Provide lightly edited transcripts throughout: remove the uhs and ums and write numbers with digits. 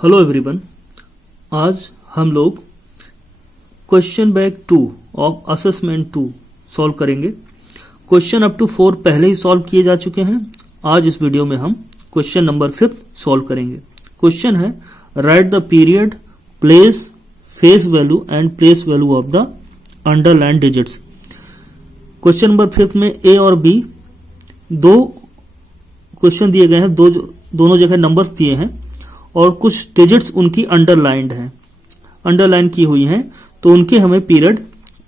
Hello everyone. आज हम लोग question bank 2 of assessment 2 solve करेंगे। क्वेश्चन अप टू 4 पहले ही सॉल्व किए जा चुके हैं। आज इस वीडियो में हम क्वेश्चन नंबर 5 सॉल्व करेंगे। क्वेश्चन है right the period, place, face value and place value of the underline digits. Question number 5 में ए और बी दो क्वेश्चन दिए गए हैं, दोनों जगह नंबर्स दिए हैं और कुछ डिजिट्स उनकी अंडरलाइंड हैं, अंडरलाइन की हुई हैं, तो उनके हमें पीरियड,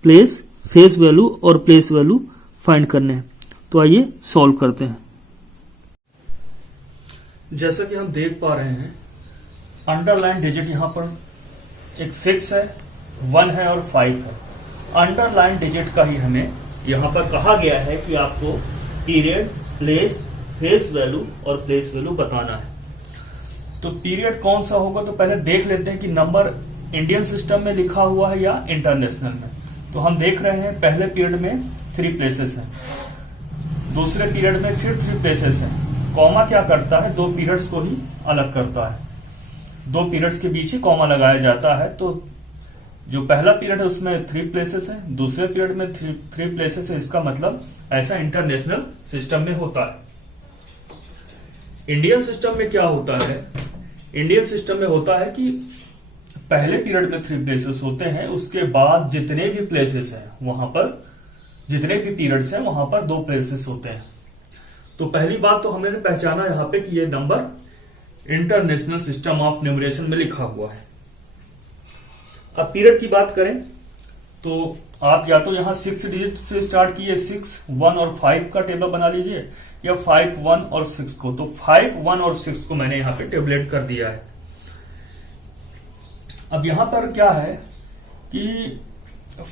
प्लेस, फेस वैल्यू और प्लेस वैल्यू फाइंड करने हैं। तो आइए सॉल्व करते हैं। जैसा कि हम देख पा रहे हैं, अंडरलाइन डिजिट यहां पर एक 6 है, 1 है और 5 है। अंडरलाइन डिजिट का ही हमें यहां पर कहा गया है कि आपको पीरियड, प्लेस, फेस वैल्यू और प्लेस वैल्यू बताना है। तो पीरियड कौन सा होगा, तो पहले देख लेते हैं कि नंबर इंडियन सिस्टम में लिखा हुआ है या इंटरनेशनल में। तो हम देख रहे हैं पहले पीरियड में 3 प्लेसेस हैं, दूसरे पीरियड में फिर 3 प्लेसेस हैं। कॉमा क्या करता है, 2 पीरियड्स को ही अलग करता है। 2 पीरियड्स के बीच ही कॉमा लगाया जाता है। तो जो पहला पीरियड है उसमें 3 प्लेसेस है, दूसरे पीरियड में 3 प्लेसेस है। इसका मतलब ऐसा इंटरनेशनल सिस्टम में होता है। इंडियन सिस्टम में क्या होता है, इंडियन सिस्टम में होता है कि पहले पीरियड में 3 प्लेसेस होते हैं, उसके बाद जितने भी प्लेसेस हैं वहां पर, जितने भी पीरियड्स हैं वहां पर 2 प्लेसेस होते हैं। तो पहली बात तो हमने पहचाना यहां पे कि ये number international system of numeration में लिखा हुआ है। अब पीरियड की बात करें तो आप या तो यहां 6 डिजिट से स्टार्ट किए, 6, 1 और 5 का टेबल बना लीजिए, या 5, 1 और 6 को। तो 5, 1 और 6 को मैंने यहां पे टेबलेट कर दिया है। अब यहां पर क्या है कि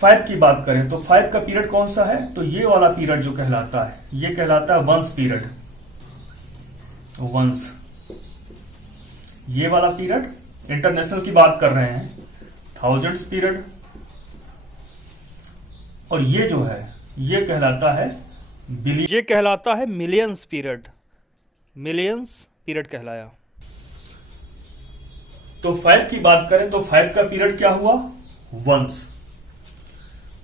5 की बात करें तो 5 का पीरियड कौन सा है, तो ये वाला पीरियड जो कहलाता है, ये कहलाता है वंस पीरियड। वंस, ये वाला पीरियड इंटरनेशनल की बात कर रहे हैं, थाउजेंड्स पीरियड। और ये जो है ये कहलाता है ये कहलाता है मिलियंस पीरियड। मिलियंस पीरियड कहलाया। तो 5 की बात करें तो 5 का पीरियड क्या हुआ, वंस।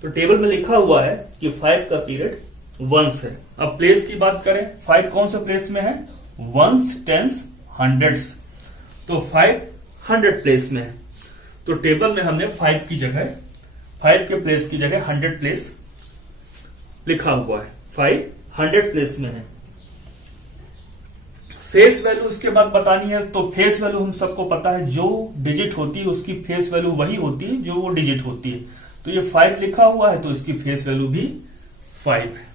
तो टेबल में लिखा हुआ है कि 5 का पीरियड वंस है। अब प्लेस की बात करें, 5 कौन सा प्लेस में है, वंस, टेंस, हंड्रेड्स। तो 5 100 प्लेस में है। तो टेबल में हमने 5 की जगह, 5 के प्लेस की जगह 100 प्लेस लिखा हुआ है। 5 100 प्लेस में है। फेस वैल्यू उसके बाद बतानी है। तो फेस वैल्यू हम सबको पता है, जो डिजिट होती है उसकी फेस वैल्यू वही होती है जो वो डिजिट होती है। तो ये 5 लिखा हुआ है तो इसकी फेस वैल्यू भी 5 है।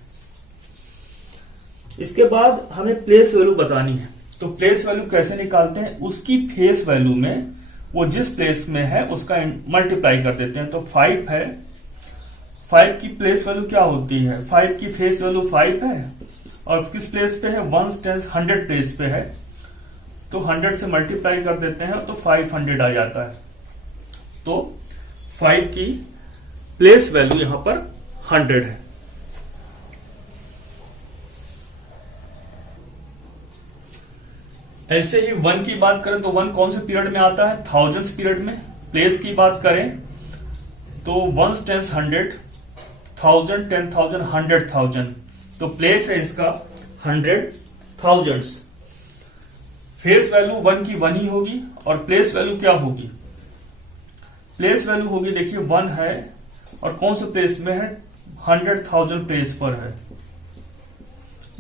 इसके बाद हमें प्लेस वैल्यू बतानी है। तो प्लेस वैल्यू कैसे निकालते हैं, उसकी फेस वैल्यू में वो जिस प्लेस में है उसका मल्टीप्लाई कर देते हैं। तो 5 है, 5 की प्लेस वैल्यू क्या होती है, 5 की फेस वैल्यू 5 है और किस प्लेस पे है, 1 10 100 प्लेस पे है। तो 100 से मल्टीप्लाई कर देते हैं तो 500 आ जाता है। तो 5 की प्लेस वैल्यू यहां पर 100 है। ऐसे ही 1 की बात करें तो 1 कौन से पीरियड में आता है, थाउजेंड्स पीरियड में। प्लेस की बात करें तो 1 10 100, 1000 10,000 100,000। तो प्लेस है इसका 100 थाउजेंड्स। फेस वैल्यू 1 की 1 ही होगी और प्लेस वैल्यू क्या होगी, प्लेस वैल्यू होगी, देखिए 1 है और कौन से प्लेस में है, 100,000 प्लेस पर है।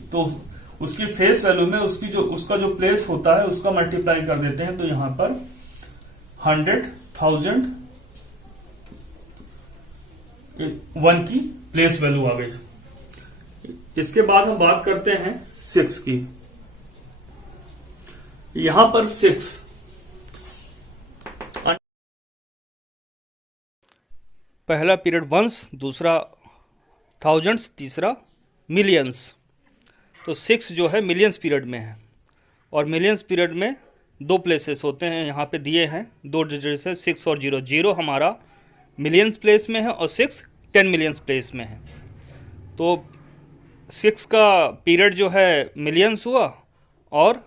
तो उसकी फेस वैल्यू में उसका जो प्लेस होता है उसका मल्टीप्लाई कर देते हैं। तो यहां पर 100,000 1 की प्लेस वैल्यू आ गई। इसके बाद हम बात करते हैं 6 की। यहां पर 6 पहला पीरियड वंस, दूसरा थाउजेंड्स, तीसरा मिलियंस। तो 6 जो है मिलियंस पीरियड में है और मिलियंस पीरियड में 2 प्लेसेस होते हैं, यहाँ पे दिए हैं 2 डिजिट्स है, 6 और 0। 0 हमारा मिलियंस प्लेस में है और 6 10 मिलियंस प्लेस में है। तो 6 का पीरियड जो है मिलियंस हुआ और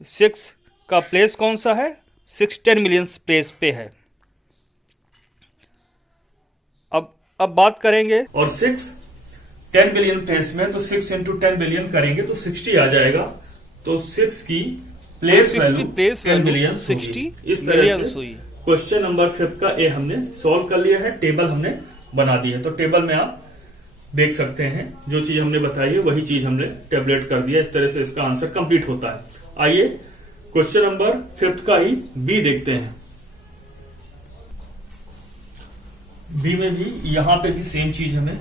6 का प्लेस कौन सा है, 10 मिलियन प्लेस पे है। अब बात करेंगे, और 10 बिलियन प्लेस में, तो 6 इंटू 10 बिलियन करेंगे तो 60 आ जाएगा। तो 6 की प्लेस वैल्यू 10 बिलियन 60। इस तरह से क्वेश्चन नंबर 5 का ए हमने सॉल्व कर लिया है, टेबल हमने बना दी है। तो टेबल में आप देख सकते हैं जो चीज हमने बताई है वही चीज हमने टेबलेट कर दिया। इस तरह से इसका आंसर कंप्लीट होता है। आइए क्वेश्चन नंबर 5 का ही बी देखते हैं। बी में भी यहां पे भी सेम चीज हमें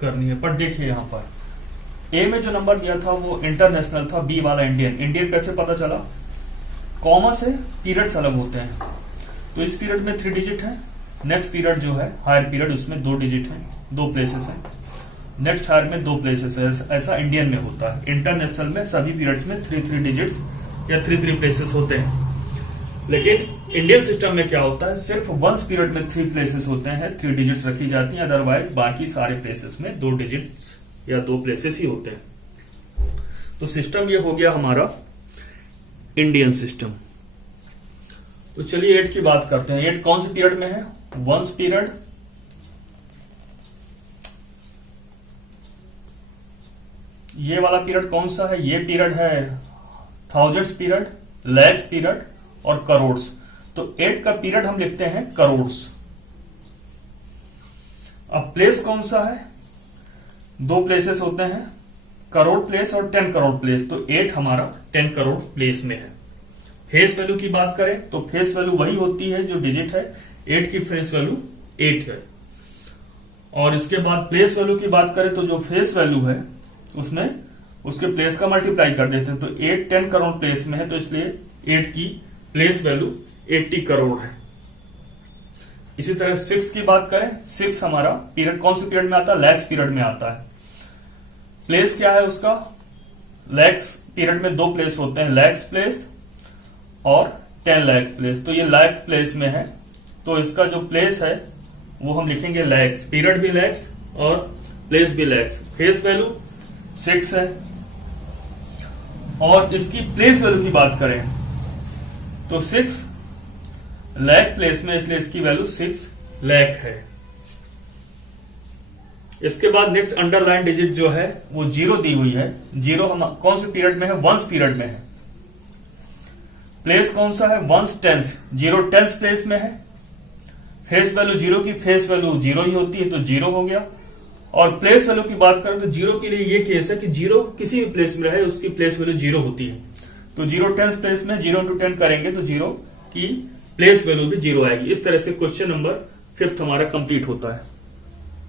करनी है, पर देखिए यहां पर ए में जो नंबर दिया था वो इंटरनेशनल था, बी वाला इंडियन। इंडियन कैसे पता चला? कॉमा से पीरियड्स अलग होते हैं। तो इस पीरियड में 3 डिजिट है, नेक्स्ट पीरियड जो है हायर पीरियड उसमें 2 डिजिट है, 2 प्लेसेस है, नेक्स्ट हायर में 2 प्लेसेस है। ऐसा इंडियन में होता है। इंटरनेशनल में सभी पीरियड्स में 3 डिजिट्स या 3 प्लेसेस होते हैं। लेकिन इंडियन सिस्टम में क्या होता है, सिर्फ वंस पीरियड में 3 प्लेसेस होते हैं, 3 डिजिट्स रखी जाती हैं, अदरवाइज बाकी सारे प्लेसेस में 2 डिजिट्स या 2 प्लेसेस ही होते हैं। तो सिस्टम ये हो गया हमारा इंडियन सिस्टम। तो चलिए 8 की बात करते हैं। 8 कौन से पीरियड में है? वंस पीरियड, ये वाला पीरियड कौन सा है? ये पीरियड है थाउजेंड्स पीरियड, लैक्स पीरियड और करोड्स। तो 8 का पीरियड हम लिखते हैं करोड्स। अब प्लेस कौन सा है? 2 प्लेसेस होते हैं, करोड़ प्लेस और 10 करोड़ प्लेस। तो 8 हमारा 10 करोड़ प्लेस में है। फेस वैल्यू की बात करें तो फेस वैल्यू वही होती है जो डिजिट है, 8 की फेस वैल्यू 8 है। और इसके बाद प्लेस वैल्यू की बात करें तो जो फेस वैल्यू है उसमें उसके प्लेस का मल्टीप्लाई कर देते हैं। तो 8 10 करोड़ प्लेस में है, तो इसलिए 8 की प्लेस वैल्यू 80 करोड़ है। इसी तरह 6 की बात करें, 6 हमारा पीरियड कौन से पीरियड में आता है? लैक्स पीरियड में आता है। प्लेस क्या है उसका? लैक्स पीरियड में 2 प्लेस होते हैं, लैक्स प्लेस और 10 लाख प्लेस। तो ये लाख प्लेस में है, तो इसका जो प्लेस है वो हम लिखेंगे लैक्स। पीरियड भी लैक्स और प्लेस भी लैक्स। फेस वैल्यू 6 है। और इसकी प्लेस वैल्यू की बात करें तो 6 लाख प्लेस में, इसलिए इसकी वैल्यू 6 लाख है। इसके बाद नेक्स्ट अंडरलाइन डिजिट जो है वो 0 दी हुई है। 0 हम कौन से पीरियड में है? वंस पीरियड में है। प्लेस कौन सा है? Ones tens. 0 टेंस प्लेस में है। फेस वैल्यू 0 की फेस वैल्यू 0 ही होती है, तो 0 हो गया। और प्लेस वैल्यू की बात करें तो 0 के लिए ये केस है कि 0 किसी भी प्लेस में रहे उसकी प्लेस वैल्यू 0 होती है। तो 0 टेंस प्लेस में 0 इंटू 10 करेंगे तो 0 की प्लेस वैल्यू भी 0 आएगी। इस तरह से क्वेश्चन नंबर 5 हमारा कंप्लीट होता है।